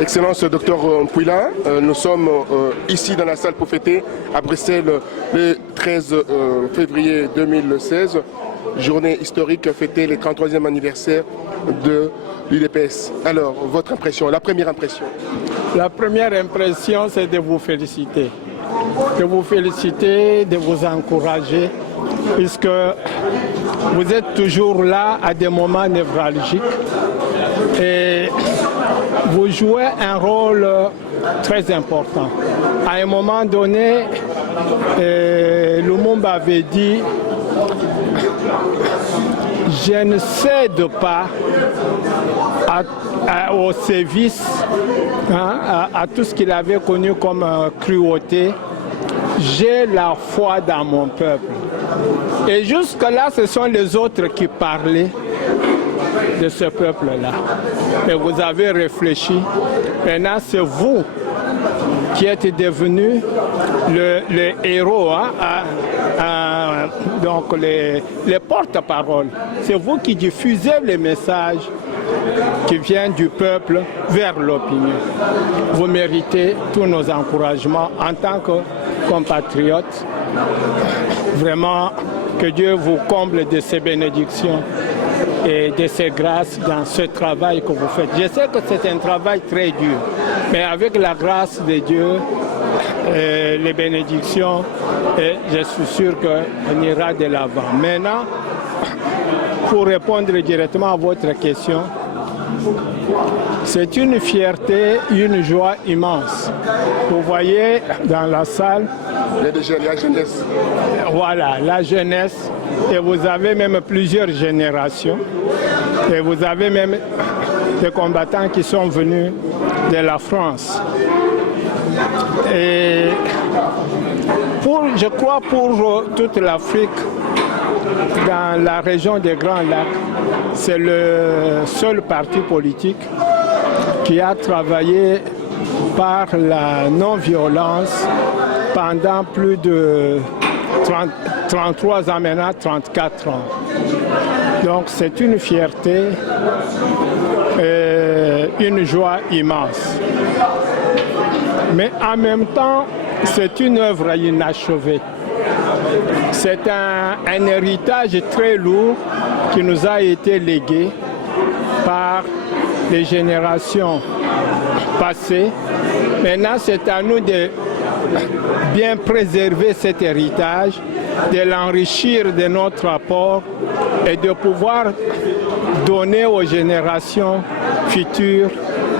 Excellence Dr Mpouila, nous sommes ici dans la salle pour fêter à Bruxelles le 13 février 2016, journée historique, fêter le 33e anniversaire de l'UDPS. Alors, votre impression, la première impression? La première impression, c'est de vous féliciter. De vous féliciter, de vous encourager, puisque vous êtes toujours là à des moments névralgiques et vous jouez un rôle très important. À un moment donné, Lumumba avait dit « Je ne cède pas au sévice, à tout ce qu'il avait connu comme cruauté. J'ai la foi dans mon peuple. » Et jusque-là, ce sont les autres qui parlaient de ce peuple-là. Et vous avez réfléchi. Maintenant, c'est vous qui êtes devenus le héros, donc les porte-paroles. C'est vous qui diffusez les messages qui viennent du peuple vers l'opinion. Vous méritez tous nos encouragements en tant que compatriotes. Vraiment, que Dieu vous comble de ses bénédictions et de ses grâces dans ce travail que vous faites. Je sais que c'est un travail très dur, mais avec la grâce de Dieu, les bénédictions, je suis sûr qu'on ira de l'avant. Maintenant, pour répondre directement à votre question, c'est une fierté, une joie immense. Vous voyez dans la salle, la jeunesse. Voilà, la jeunesse. Et vous avez même plusieurs générations. Et vous avez même des combattants qui sont venus de la France. Et je crois pour toute l'Afrique, dans la région des Grands Lacs, c'est le seul parti politique qui a travaillé par la non-violence pendant plus de 33 ans maintenant, 34 ans. Donc c'est une fierté et une joie immense. Mais en même temps, c'est une œuvre inachevée. C'est un héritage très lourd qui nous a été légué par les générations passées. Maintenant, c'est à nous de bien préserver cet héritage, de l'enrichir de notre apport et de pouvoir donner aux générations futures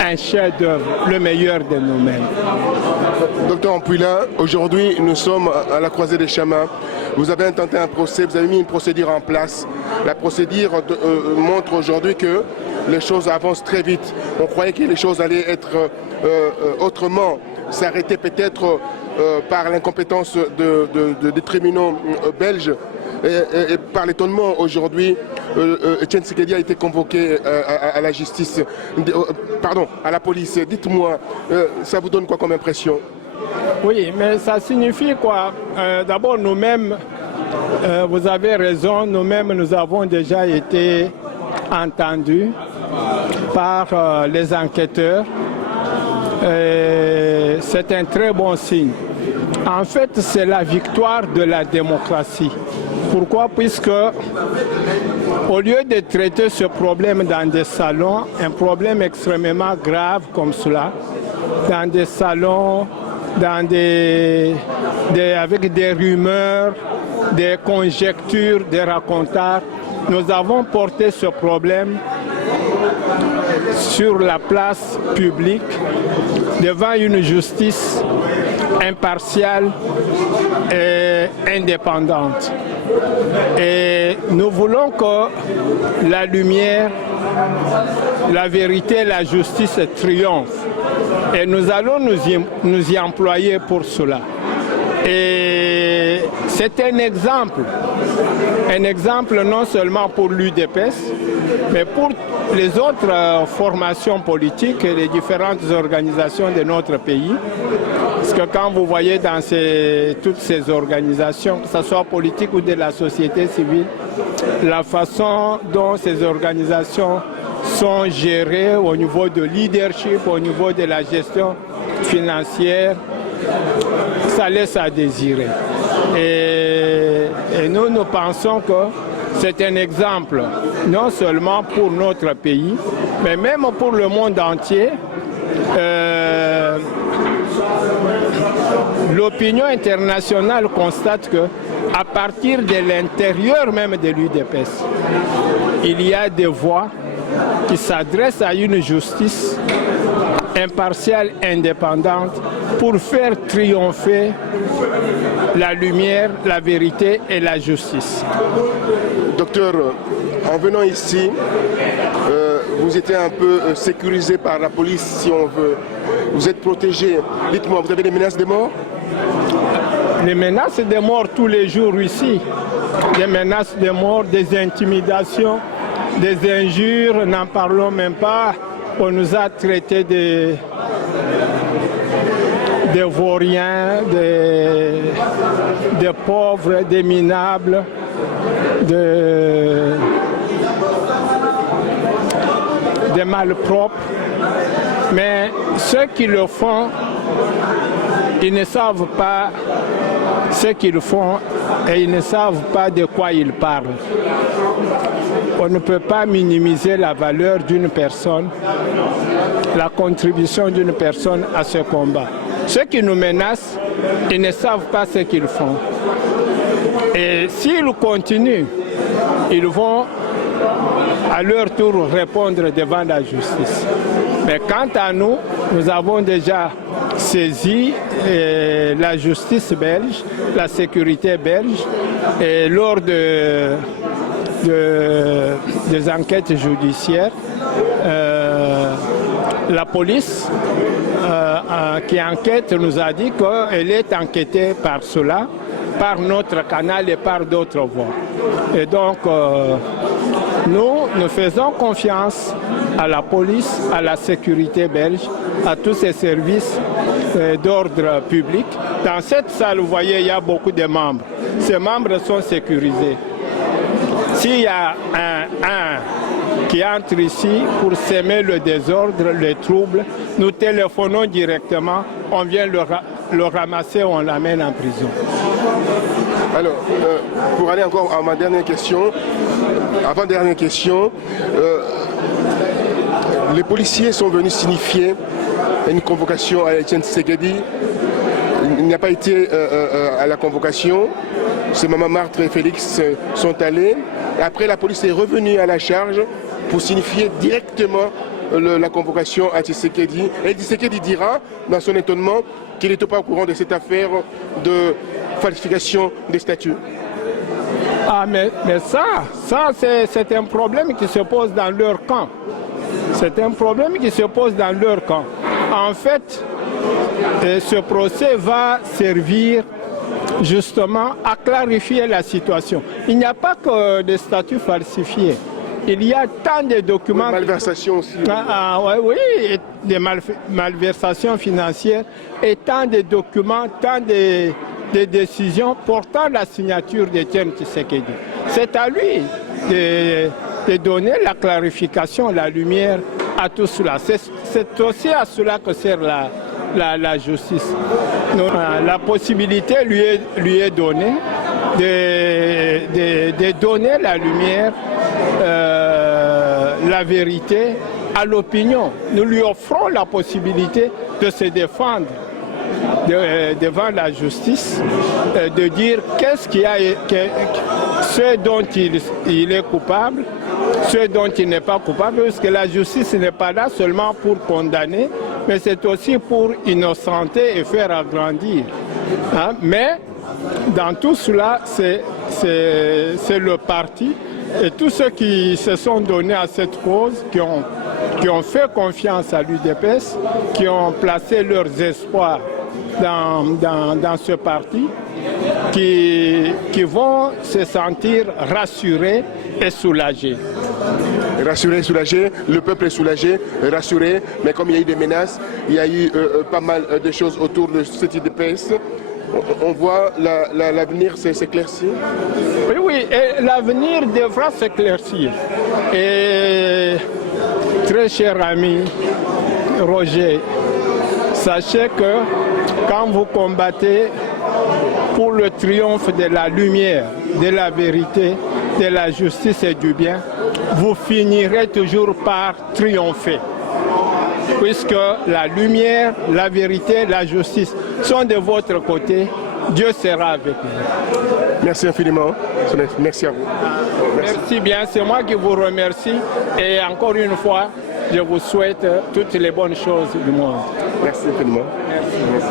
un chef-d'œuvre, le meilleur de nous-mêmes. Docteur Mpouila, aujourd'hui nous sommes à la croisée des chemins. Vous avez intenté un procès, vous avez mis une procédure en place. La procédure montre aujourd'hui que les choses avancent très vite. On croyait que les choses allaient être autrement, s'arrêter peut-être par l'incompétence des tribunaux belges. Et par l'étonnement, aujourd'hui, Etienne Tshisekedi a été convoqué à la justice, pardon, à la police. Dites-moi, ça vous donne quoi comme impression? Oui, mais ça signifie quoi? D'abord, nous-mêmes, vous avez raison, nous-mêmes, nous avons déjà été entendus par les enquêteurs. C'est un très bon signe. En fait, c'est la victoire de la démocratie. Pourquoi? Puisque au lieu de traiter ce problème dans des salons, un problème extrêmement grave comme cela, dans des salons, avec des rumeurs, des conjectures, des racontards, nous avons porté ce problème sur la place publique devant une justice impartiale et indépendante. Et nous voulons que la lumière, la vérité, la justice triomphent. Et nous allons nous y employer pour cela. Et c'est un exemple non seulement pour l'UDPS, mais pour les autres formations politiques et les différentes organisations de notre pays. Parce que quand vous voyez dans toutes ces organisations, que ce soit politique ou de la société civile, la façon dont ces organisations sont gérés au niveau de leadership, au niveau de la gestion financière, ça laisse à désirer. Et nous pensons que c'est un exemple, non seulement pour notre pays, mais même pour le monde entier. L'opinion internationale constate que à partir de l'intérieur même de l'UDPS, il y a des voix qui s'adressent à une justice impartiale, indépendante, pour faire triompher la lumière, la vérité et la justice. Docteur, en venant ici, vous étiez un peu sécurisé par la police, si on veut. Vous êtes protégé. Dites-moi, vous avez des menaces de mort? Les menaces de mort tous les jours ici. Des menaces de mort, des intimidations, des injures, n'en parlons même pas. On nous a traités de vauriens, de pauvres, des minables, des malpropres. Mais ceux qui le font, ils ne savent pas ce qu'ils font et ils ne savent pas de quoi ils parlent. On ne peut pas minimiser la valeur d'une personne, la contribution d'une personne à ce combat. Ceux qui nous menacent, ils ne savent pas ce qu'ils font. Et s'ils continuent, ils vont à leur tour répondre devant la justice. Mais quant à nous, nous avons déjà saisi la justice belge, la sécurité belge, et lors des enquêtes judiciaires, la police qui enquête nous a dit qu'elle est enquêtée par cela, par notre canal et par d'autres voies. Et donc, nous faisons confiance à la police, à la sécurité belge, à tous ces services d'ordre public. Dans cette salle, vous voyez, il y a beaucoup de membres. Ces membres sont sécurisés. S'il y a un qui entre ici pour semer le désordre, les troubles, nous téléphonons directement, on vient le ramasser, on l'amène en prison. Alors, pour aller encore à ma dernière question, avant-dernière question, les policiers sont venus signifier une convocation à Etienne Tshisekedi. Il n'a pas été à la convocation. C'est Maman Marthe et Félix sont allés. Et après, la police est revenue à la charge pour signifier directement la convocation à Tshisekedi. Et Tshisekedi dira, dans son étonnement, qu'il n'était pas au courant de cette affaire de falsification des statuts. Ah, mais ça c'est un problème qui se pose dans leur camp. C'est un problème qui se pose dans leur camp. En fait, ce procès va servir justement à clarifier la situation. Il n'y a pas que des statuts falsifiés. Il y a tant de documents... Oui, malversations aussi. Oui, des malversations financières et tant de documents, tant de décisions portant la signature d'Etienne Tshisekedi. C'est à lui de donner la clarification, la lumière à tout cela. C'est aussi à cela que sert la justice. La possibilité lui est donnée de donner la lumière, la vérité à l'opinion. Nous lui offrons la possibilité de se défendre devant la justice, de dire qu'est-ce qu'il y a, ce dont il est coupable, ce dont il n'est pas coupable, parce que la justice n'est pas là seulement pour condamner, mais c'est aussi pour innocenter et faire agrandir. Hein? Mais dans tout cela, c'est le parti et tous ceux qui se sont donnés à cette cause, qui ont fait confiance à l'UDPS, qui ont placé leurs espoirs dans ce parti, qui vont se sentir rassurés et soulagés. Rassuré, soulagé, le peuple est soulagé, rassuré, mais comme il y a eu des menaces, il y a eu pas mal de choses autour de cette UDPS. On voit l'avenir s'éclaircir. Oui, et l'avenir devra s'éclaircir. Et très cher ami Roger, sachez que quand vous combattez pour le triomphe de la lumière, de la vérité, de la justice et du bien, vous finirez toujours par triompher. Puisque la lumière, la vérité, la justice sont de votre côté, Dieu sera avec vous. Merci infiniment. Merci à vous. Merci bien, c'est moi qui vous remercie et encore une fois, je vous souhaite toutes les bonnes choses du monde. Merci infiniment. Merci.